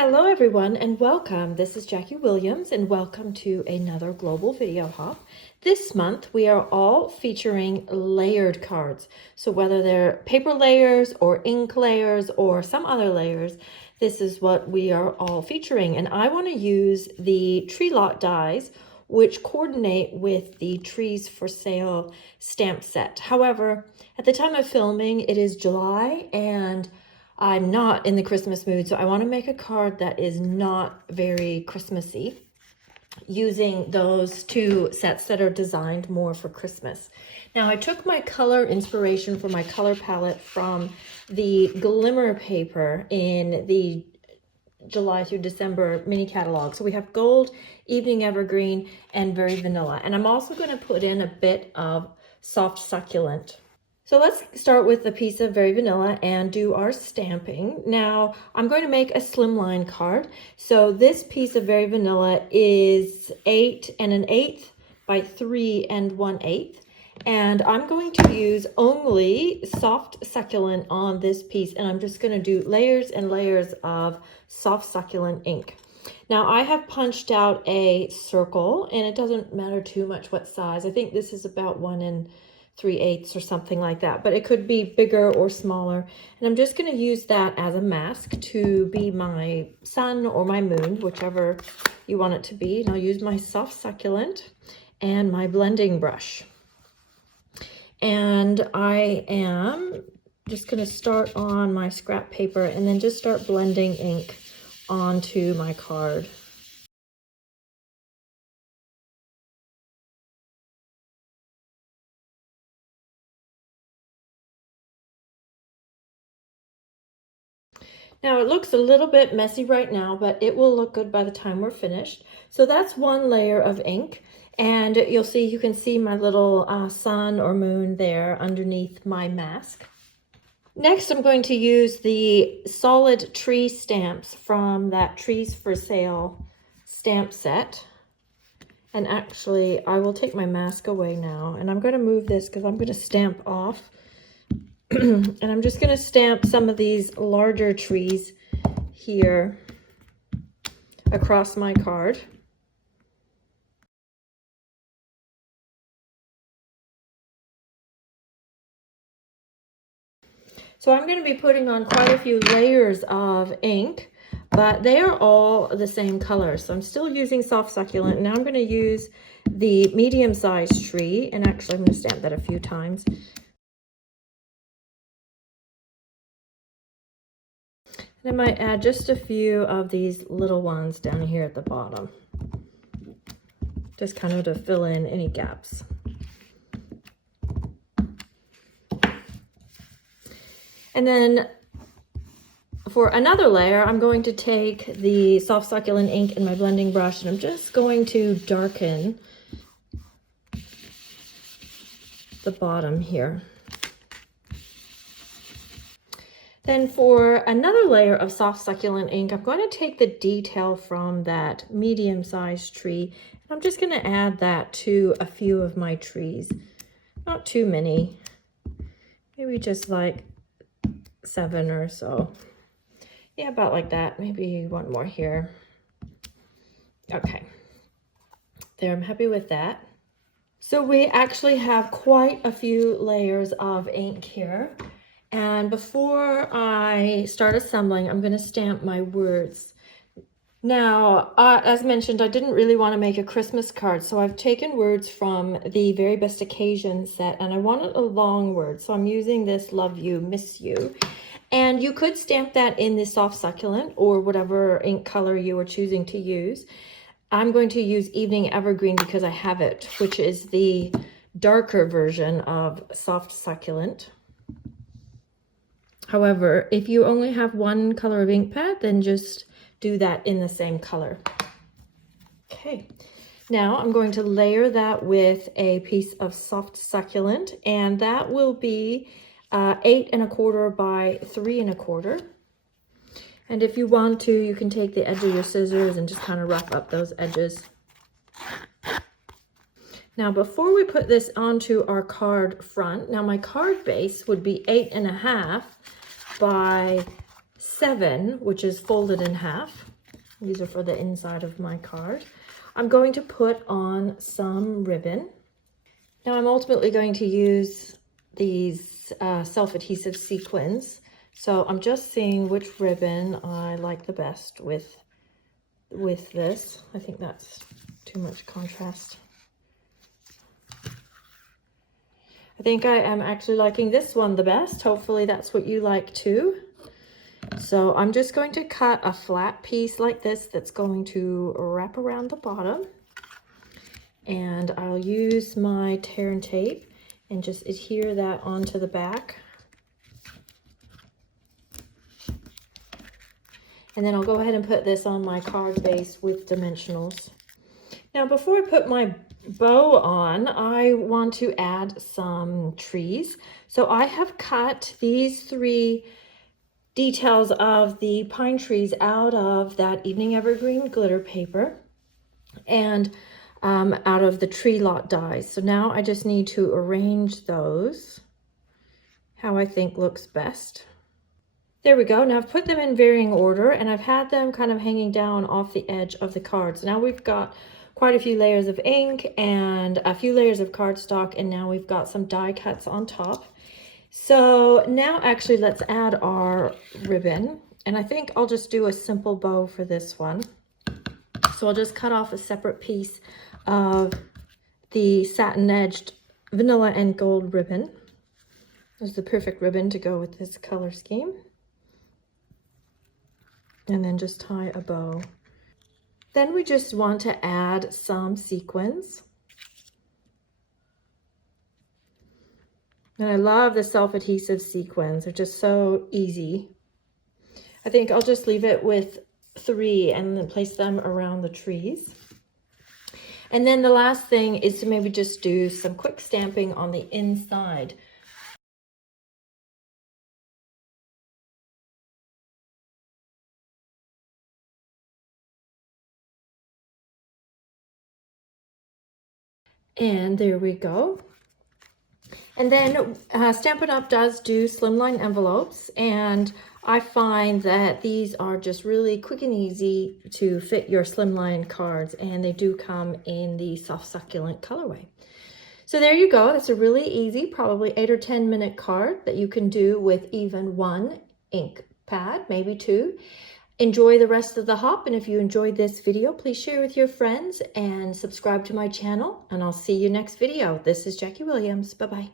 Hello everyone and welcome. This is Jackie Williams and welcome to another global video hop. This month we are all featuring layered cards. So whether they're paper layers or ink layers or some other layers, this is what we are all featuring. And I want to use the tree lot dies which coordinate with the Trees for Sale stamp set. However, at the time of filming, it is July and I'm not in the Christmas mood, so I want to make a card that is not very Christmassy using those two sets that are designed more for Christmas. Now, I took my color inspiration for my color palette from the Glimmer paper in the July through December mini catalog. So we have Gold, Evening Evergreen, and Very Vanilla. And I'm also going to put in a bit of Soft Succulent. So let's start with a piece of Very Vanilla and do our stamping. Now, I'm going to make a slimline card. So this piece of Very Vanilla is 8 1/8 by 3 1/8. And I'm going to use only Soft Succulent on this piece. And I'm just going to do layers and layers of Soft Succulent ink. Now, I have punched out a circle, and it doesn't matter too much what size. I think this is about 1 3/8 or something like that, but it could be bigger or smaller. And I'm just going to use that as a mask to be my sun or my moon, whichever you want it to be. And I'll use my Soft Succulent and my blending brush. And I am just going to start on my scrap paper and then just start blending ink onto my card. Now it looks a little bit messy right now, but it will look good by the time we're finished. So that's one layer of ink, and you can see my little sun or moon there underneath my mask. Next, I'm going to use the solid tree stamps from that Trees for Sale stamp set. And actually, I will take my mask away now, and I'm going to move this because I'm going to stamp off. And I'm just going to stamp some of these larger trees here across my card. So I'm going to be putting on quite a few layers of ink, but they are all the same color. So I'm still using Soft Succulent. And now I'm going to use the medium-sized tree, and actually I'm going to stamp that a few times. I might add just a few of these little ones down here at the bottom, just kind of to fill in any gaps. And then for another layer, I'm going to take the Soft Succulent ink in my blending brush, and I'm just going to darken the bottom here. Then for another layer of Soft Succulent ink, I'm going to take the detail from that medium-sized tree, and I'm just going to add that to a few of my trees. Not too many, maybe just like 7 or so. Yeah, about like that. Maybe one more here. Okay, there, I'm happy with that. So we actually have quite a few layers of ink here. And before I start assembling, I'm going to stamp my words. Now, as mentioned, I didn't really want to make a Christmas card, so I've taken words from the Very Best Occasion set, and I wanted a long word, so I'm using this Love You, Miss You. And you could stamp that in the Soft Succulent or whatever ink color you are choosing to use. I'm going to use Evening Evergreen because I have it, which is the darker version of Soft Succulent. However, if you only have one color of ink pad, then just do that in the same color. Okay, now I'm going to layer that with a piece of Soft Succulent, and that will be 8 1/4 by 3 1/4. And if you want to, you can take the edge of your scissors and just kind of rough up those edges. Now, before we put this onto our card front, now my card base would be 8 1/2 by 7, which is folded in half. These are for the inside of my card. I'm going to put on some ribbon. Now I'm ultimately going to use these self-adhesive sequins. So I'm just seeing which ribbon I like the best with this. I think that's too much contrast. I think I am actually liking this one the best. Hopefully that's what you like too. So I'm just going to cut a flat piece like this that's going to wrap around the bottom. And I'll use my tear and tape and just adhere that onto the back. And then I'll go ahead and put this on my card base with dimensionals. Now before I put my bow on, I want to add some trees. So I have cut these 3 details of the pine trees out of that evening evergreen glitter paper and out of the tree lot dies. So now I just need to arrange those how I think looks best. There we go. Now I've put them in varying order and I've had them kind of hanging down off the edge of the cards. Now we've got quite a few layers of ink and a few layers of cardstock, and now we've got some die cuts on top. So now actually let's add our ribbon, and I think I'll just do a simple bow for this one. So I'll just cut off a separate piece of the satin edged vanilla and gold ribbon. This is the perfect ribbon to go with this color scheme. And then just tie a bow. Then we just want to add some sequins. And I love the self-adhesive sequins. They're just so easy. I think I'll just leave it with 3 and then place them around the trees. And then the last thing is to maybe just do some quick stamping on the inside. And there we go. And then Stampin' Up! Does do slimline envelopes, and I find that these are just really quick and easy to fit your slimline cards, and they do come in the soft succulent colorway. So there you go. That's a really easy, probably 8 or 10 minute card that you can do with even 1 ink pad, maybe 2. Enjoy the rest of the hop, and if you enjoyed this video, please share with your friends and subscribe to my channel, and I'll see you next video. This is Jackie Williams. Bye-bye.